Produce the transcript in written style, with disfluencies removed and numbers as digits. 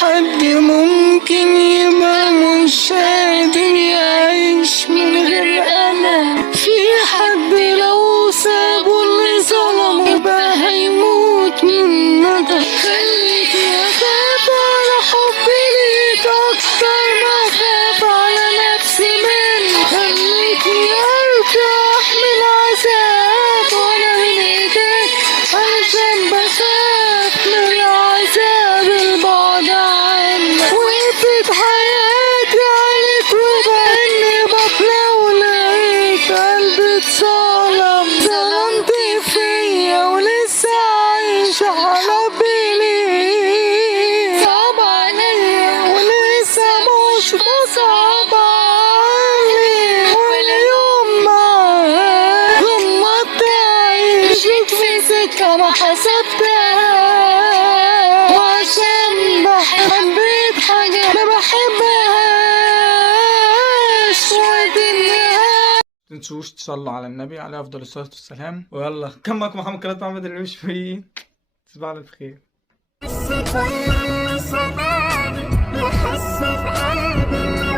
حد ممكن يبقى مش قادر يعيش من غير أنا. في حد لو سابه اللي ظلمه بقى هيموت من ندم. خليتني أخاف على حبي ليك أكتر ما أخاف على نفسي منك. خليتني أرتاح من عذاب وأنا من إيديك علشان بخاف من العذاب البعد عنك. وقفت حياتي عليك وبإني بتلوليك قلبي اتظلم. ظلمت فيا ولسه عايشة على بالي. صعب عليا ولسه مش بصعب علي. واليوم معاك غمضت عيني جيت في سكة ما حسبتهاش. وعشان حبيت حاجة ما بحبهاش. ودي النهاية. متنسوش تصلوا على النبي عليه افضل الصلاة والسلام. ويلا كان معكم محمد قناة محمد الرمشي. تصبحوا على خير. بس كل زمان يحس في قلبي